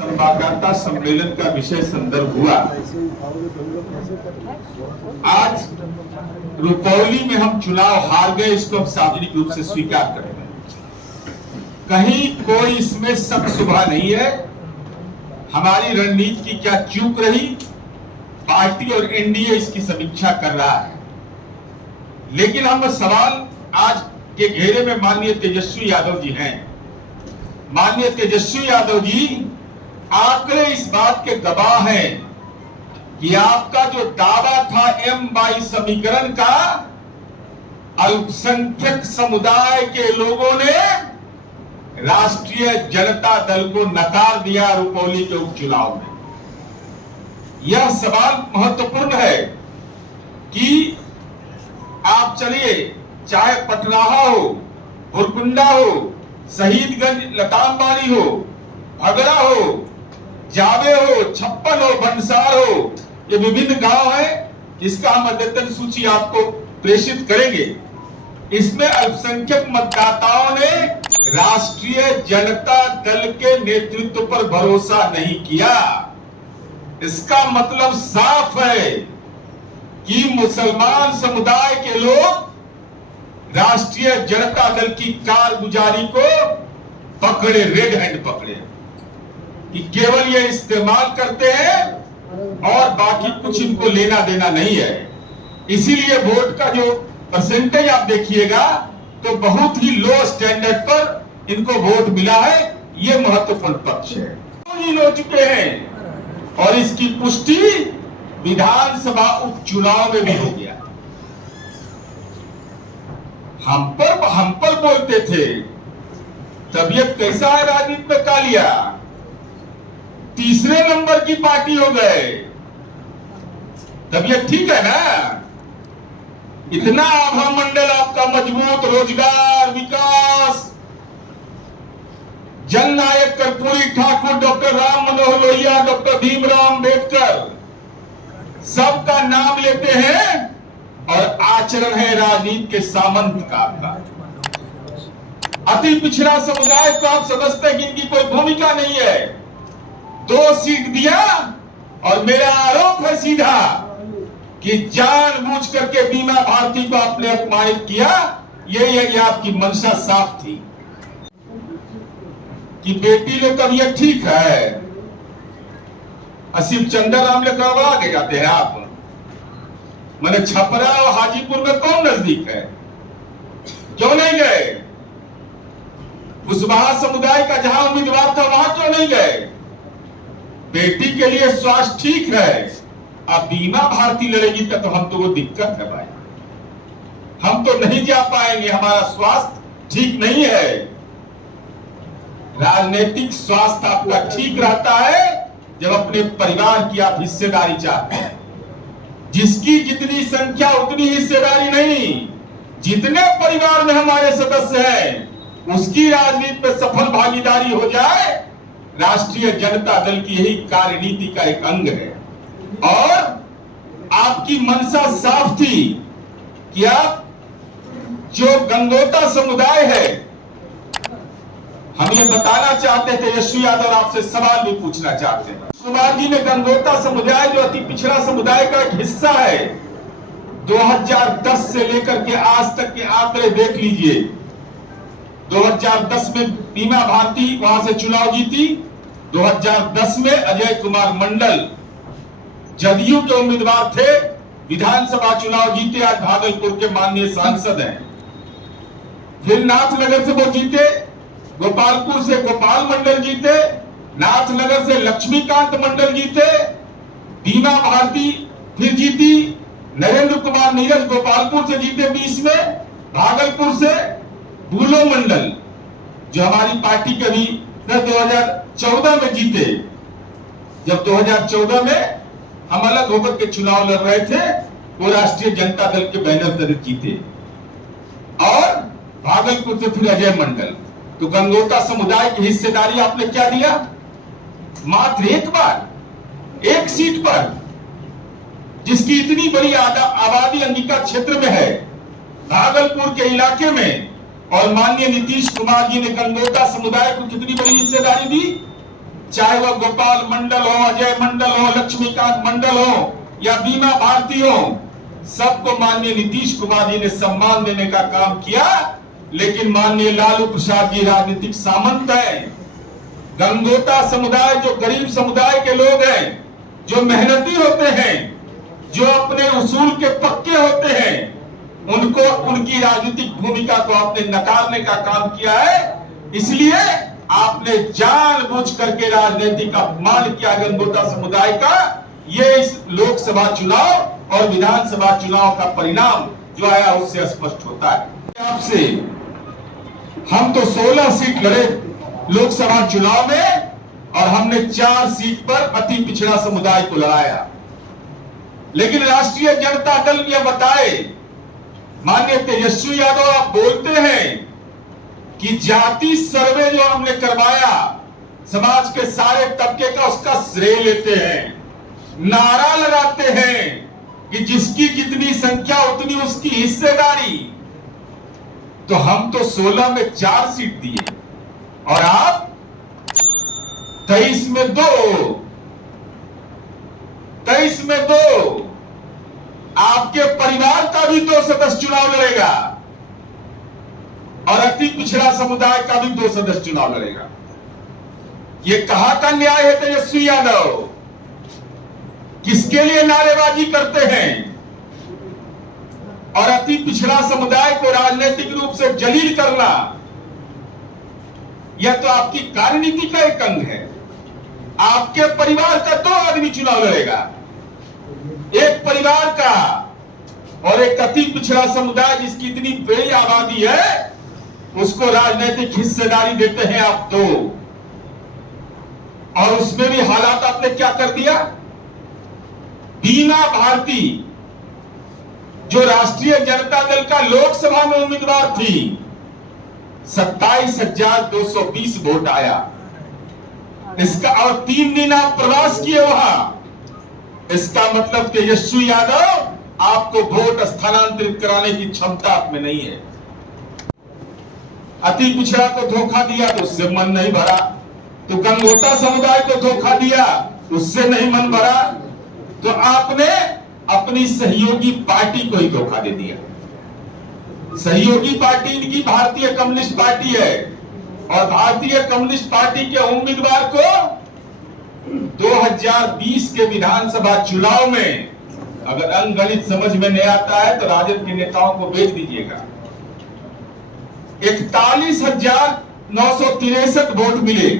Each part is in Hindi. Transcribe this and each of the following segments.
संवाददाता सम्मेलन का विषय संदर्भ हुआ। आज रुपौली में हम चुनाव हार गए, इसको हम सार्वजनिक रूप से स्वीकार करते हैं। कहीं कोई इसमें शक शुबा नहीं है। हमारी रणनीति की क्या चूक रही, पार्टी और एनडीए इसकी समीक्षा कर रहा है। लेकिन हम सवाल आज के घेरे में माननीय तेजस्वी यादव जी हैं। माननीय तेजस्वी यादव जी आंकड़े इस बात के गवाह हैं कि आपका जो दावा था M22 समीकरण का, अल्पसंख्यक समुदाय के लोगों ने राष्ट्रीय जनता दल को नकार दिया रुपौली के उपचुनाव में। यह सवाल महत्वपूर्ण है कि आप चलिए, चाहे पटनाहा हो, बुरकुंडा हो, शहीदगंज लतामबाड़ी हो, भगड़ा हो, जावे हो, छप्पन हो, बंसार हो, ये विभिन्न गांव हैं जिसका हम अद्यतन सूची आपको प्रेषित करेंगे। इसमें अल्पसंख्यक मतदाताओं ने राष्ट्रीय जनता दल के नेतृत्व पर भरोसा नहीं किया। इसका मतलब साफ है कि मुसलमान समुदाय के लोग राष्ट्रीय जनता दल की कारगुजारी को पकड़े, रेड हैंड पकड़े, कि केवल ये इस्तेमाल करते हैं और बाकी कुछ इनको लेना देना नहीं है। इसीलिए वोट का जो परसेंटेज आप देखिएगा तो बहुत ही लो स्टैंडर्ड पर इनको वोट मिला है। ये महत्वपूर्ण पक्ष है। हो चुके हैं और इसकी पुष्टि विधानसभा उपचुनाव में भी हो गया। हम पर बोलते थे तबीयत कैसा है राजनीति में, कालिया तीसरे नंबर की पार्टी हो गए। तबीयत ठीक है ना? इतना आभा मंडल आपका मजबूत, रोजगार, विकास, जननायक कर्पूरी ठाकुर, डॉक्टर राम मनोहर लोहिया, डॉक्टर भीमराव अंबेडकर, सबका नाम लेते हैं और आचरण है राजनीति के सामंत का। अति पिछड़ा समुदाय को आप समझते हैं कि इनकी कोई भूमिका नहीं है। 2 सीट दिया और मेरा आरोप है सीधा कि जानबूझ करके बीमा भारती को आपने अपमानित किया। ये आपकी मंशा साफ थी कि बेटी लोग तबीयत ठीक है, असीम चंदर राम लेकर आगे जाते हैं आप। मैंने छपरा और हाजीपुर में कौन नजदीक है, क्यों नहीं गए? कुशवाहा समुदाय का जहां उम्मीदवार था वहां क्यों नहीं गए? बेटी के लिए स्वास्थ्य ठीक है, अब बीमा भारती लड़ेगी तो हम तो वो दिक्कत है भाई, हम तो नहीं जा पाएंगे, हमारा स्वास्थ्य ठीक नहीं है। राजनीतिक स्वास्थ्य आपका ठीक रहता है जब अपने परिवार की आप हिस्सेदारी चाहते हैं। जिसकी जितनी संख्या उतनी हिस्सेदारी नहीं, जितने परिवार में हमारे सदस्य हैं उसकी राजनीति में सफल भागीदारी हो जाए, राष्ट्रीय जनता दल की यही कार्यनीति का एक अंग है। और आपकी मंशा साफ थी कि आप जो गंगोता समुदाय है, हम ये बताना चाहते थे, यशवी यादव आपसे सवाल भी पूछना चाहते हैं। कुमार जी ने गंगोता समुदाय जो अति पिछड़ा समुदाय का एक हिस्सा है, 2010 से लेकर के आज तक के आंकड़े देख लीजिए। 2010 में बीमा भारती वहां से चुनाव जीती। 2010 में अजय कुमार मंडल जदयू के उम्मीदवार थे, विधानसभा चुनाव जीते, आज भागलपुर के माननीय सांसद हैं। फिर नाथनगर से वो जीते, गोपालपुर से गोपाल मंडल जीते, नाथनगर से लक्ष्मीकांत मंडल जीते, बीमा भारती फिर जीती, नरेंद्र कुमार नीरज गोपालपुर से जीते 20 में, भागलपुर से बुलो मंडल जो हमारी पार्टी के भी 2014 में जीते। जब 2014 में हम अलग होकर के चुनाव लड़ रहे थे, वो राष्ट्रीय जनता दल के बैनर तले जीते। और भागलपुर से फिर अजय मंडल। तो गंगोता समुदाय की हिस्सेदारी आपने क्या दिया? मात्र एक बार, एक सीट पर, जिसकी इतनी बड़ी आबादी अंगिका क्षेत्र में है, भागलपुर के इलाके में, और माननीय नीतीश कुमार जी ने गंगोता समुदाय को कितनी बड़ी हिस्सेदारी दी? चाहे वह गोपाल मंडल हो, अजय मंडल हो, लक्ष्मीकांत मंडल हो या बीमा भारती हो, सबको माननीय नीतीश कुमार जी ने सम्मान देने का काम किया। लेकिन माननीय लालू प्रसाद जी राजनीतिक सामंत है। गंगोता समुदाय जो गरीब समुदाय के लोग हैं, जो मेहनती होते हैं, जो अपने उसूल के पक्के होते हैं, उनको उनकी राजनीतिक भूमिका को आपने नकारने का काम किया है। इसलिए आपने जानबूझ करके राजनीतिक अपमान किया गंगोता समुदाय का। ये इस लोकसभा चुनाव और विधानसभा चुनाव का परिणाम जो आया उससे स्पष्ट होता है। आपसे हम तो 16 सीट लड़े लोकसभा चुनाव में और हमने 4 सीट पर अति पिछड़ा समुदाय को लड़ाया। लेकिन राष्ट्रीय जनता दल ये बताए, माननीय तेजस्वी यादव आप बोलते हैं कि जाति सर्वे जो हमने करवाया समाज के सारे तबके का, उसका श्रेय लेते हैं, नारा लगाते हैं कि जिसकी जितनी संख्या उतनी उसकी हिस्सेदारी। तो हम तो 16 में 4 सीट दिए और आप 23 में 2, 23 में 2। आपके परिवार का भी 2 सदस्य चुनाव लड़ेगा और अति पिछड़ा समुदाय का भी 2 सदस्य चुनाव लड़ेगा। ये कहां का न्याय है तेजस्वी यादव? किसके लिए नारेबाजी करते हैं? और अति पिछड़ा समुदाय को राजनीतिक रूप से जलील करना, यह तो आपकी कार्यनीति का एक अंग है। आपके परिवार का 2 आदमी चुनाव लड़ेगा, एक परिवार का, और एक अति पिछड़ा समुदाय जिसकी इतनी बड़ी आबादी है उसको राजनीतिक हिस्सेदारी देते हैं आप 2। और उसमें भी हालात आपने क्या कर दिया? बीमा भारती जो राष्ट्रीय जनता दल का लोकसभा में उम्मीदवार थी, 27,220 वोट आया इसका, और 3 दिन आप प्रवास किए वहां। इसका मतलब तेजस्वी यादव आपको वोट स्थानांतरित कराने की क्षमता आप में नहीं है। अति पिछड़ा को धोखा दिया तो उससे मन नहीं भरा, तो गंगोता समुदाय को धोखा दिया उससे नहीं मन भरा, तो आपने अपनी सहयोगी पार्टी को ही धोखा दे दिया। सहयोगी पार्टी इनकी भारतीय कम्युनिस्ट पार्टी है और भारतीय कम्युनिस्ट पार्टी के उम्मीदवार को 2020 के विधानसभा चुनाव में, अगर अंकगणित समझ में नहीं आता है तो राजद के नेताओं को भेज दीजिएगा, 41,963 वोट मिले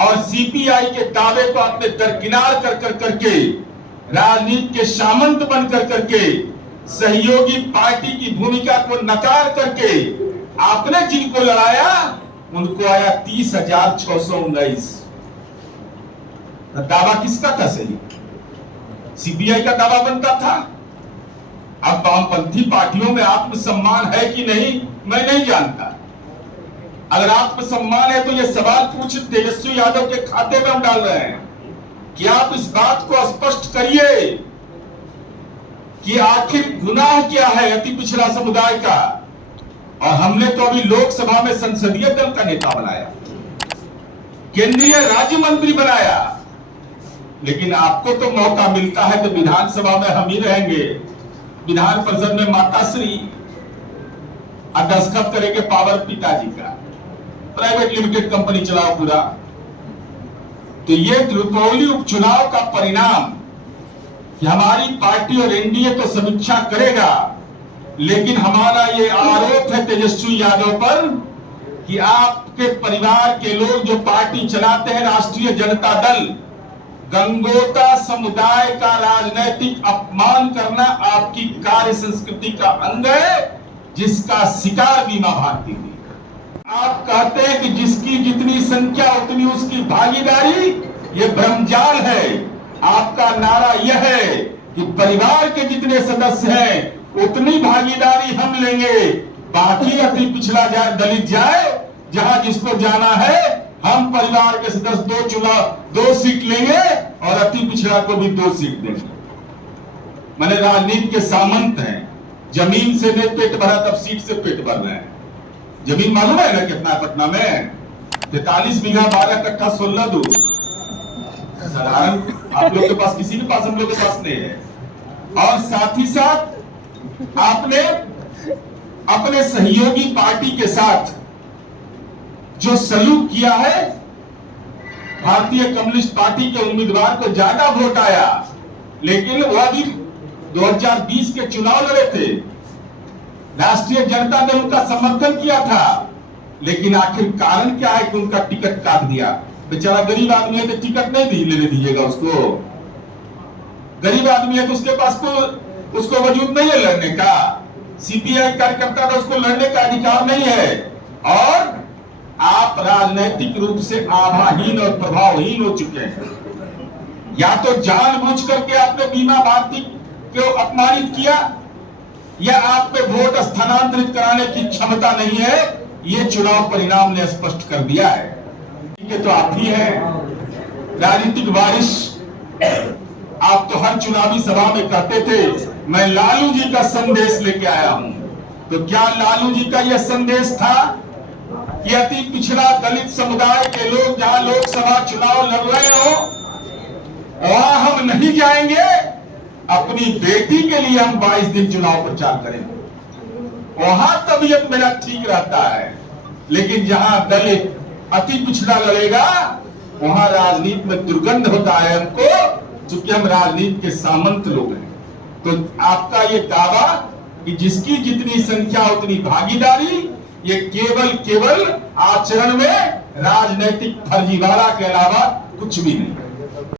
और सीपीआई के दावे को आपने दरकिनार कर करके, राजनीति के सामंत बन करके, सहयोगी पार्टी की भूमिका को नकार करके आपने जिनको लड़ाया उनको आया 30,619। दावा किसका था सही? सीपीआई का दावा बनता था। अब वामपंथी पार्टियों में आत्मसम्मान है कि नहीं मैं नहीं जानता। अगर आत्मसम्मान है तो यह सवाल पूछ तेजस्वी यादव के खाते में हम डाल रहे हैं कि आप इस बात को स्पष्ट करिए कि आखिर गुनाह क्या है अति पिछड़ा समुदाय का। और हमने तो अभी लोकसभा में संसदीय दल का नेता बनाया, केंद्रीय राज्य मंत्री बनाया, लेकिन आपको तो मौका मिलता है तो विधानसभा में हम ही रहेंगे, विधान परिषद में माताश्री और दस्तखत करेंगे पावर पिताजी का, प्राइवेट लिमिटेड कंपनी चलाओ पूरा। तो ये रुपौली उपचुनाव का परिणाम कि हमारी पार्टी और एनडीए तो समीक्षा करेगा, लेकिन हमारा ये आरोप है तेजस्वी यादव पर कि आपके परिवार के लोग जो पार्टी चलाते हैं राष्ट्रीय जनता दल, गंगोता समुदाय का राजनीतिक अपमान करना आपकी कार्य संस्कृति का अंग है, जिसका शिकार बीमा भारती हुई। आप कहते हैं कि जिसकी जितनी संख्या उतनी उसकी भागीदारी, ये भ्रमजाल है। आपका नारा यह है कि परिवार के जितने सदस्य हैं उतनी भागीदारी हम लेंगे, बाकी अति पिछड़ा जाए, दलित जाए, जहां जिसको जाना है, हम परिवार के सदस्य 2 सीट लेंगे और अति पिछड़ा को भी 2 सीट देंगे। मैंने राजनीति के सामंत हैं, जमीन से नहीं पेट भरा तब सीट से पेट भर रहे हैं। जमीन मालूम है ना कितना है पटना में? 43 बीघा 12 कट्ठा 16 दूर साधारण आप लोग के पास, किसी के पास हम लोग के पास नहीं है। और साथ ही साथ आपने अपने सहयोगी पार्टी के साथ जो सलूक किया है, भारतीय कम्युनिस्ट पार्टी के उम्मीदवार को ज्यादा वोट आया, लेकिन वह भी 2020 के चुनाव लड़े थे, राष्ट्रीय जनता दल उनका समर्थन किया था, लेकिन आखिर कारण क्या है कि उनका टिकट काट दिया। बेचारा गरीब आदमी है तो टिकट नहीं लेने दीजिएगा उसको। गरीब आदमी है तो उसके पास उसको वजूद नहीं है लड़ने का। सीपीआई कार्यकर्ता का उसको लड़ने का अधिकार नहीं है। और आप राजनीतिक रूप से आभाहीन और प्रभावहीन हो चुके हैं। या तो जानबूझ करके आपने बीमा भारती को अपमानित किया, या आप पे वोट स्थानांतरित कराने की क्षमता नहीं है। ये चुनाव परिणाम ने स्पष्ट कर दिया है। तो आप ही हैं राजनीतिक वारिस। आप तो हर चुनावी सभा में कहते थे मैं लालू जी का संदेश लेके आया हूं। तो क्या लालू जी का यह संदेश था कि अति पिछड़ा दलित समुदाय के लोग जहां लोकसभा चुनाव लड़ रहे हो वहां हम नहीं जाएंगे, अपनी बेटी के लिए हम 22 दिन चुनाव प्रचार करेंगे, वहां तबीयत मेरा ठीक रहता है। लेकिन जहां दलित अति पिछड़ा लड़ेगा वहां राजनीति में दुर्गंध होता है हमको, क्योंकि हम राजनीति के सामंत लोग हैं। तो आपका ये दावा कि जिसकी जितनी संख्या उतनी भागीदारी, ये केवल आचरण में राजनीतिक फर्जीवाड़ा के अलावा कुछ भी नहीं।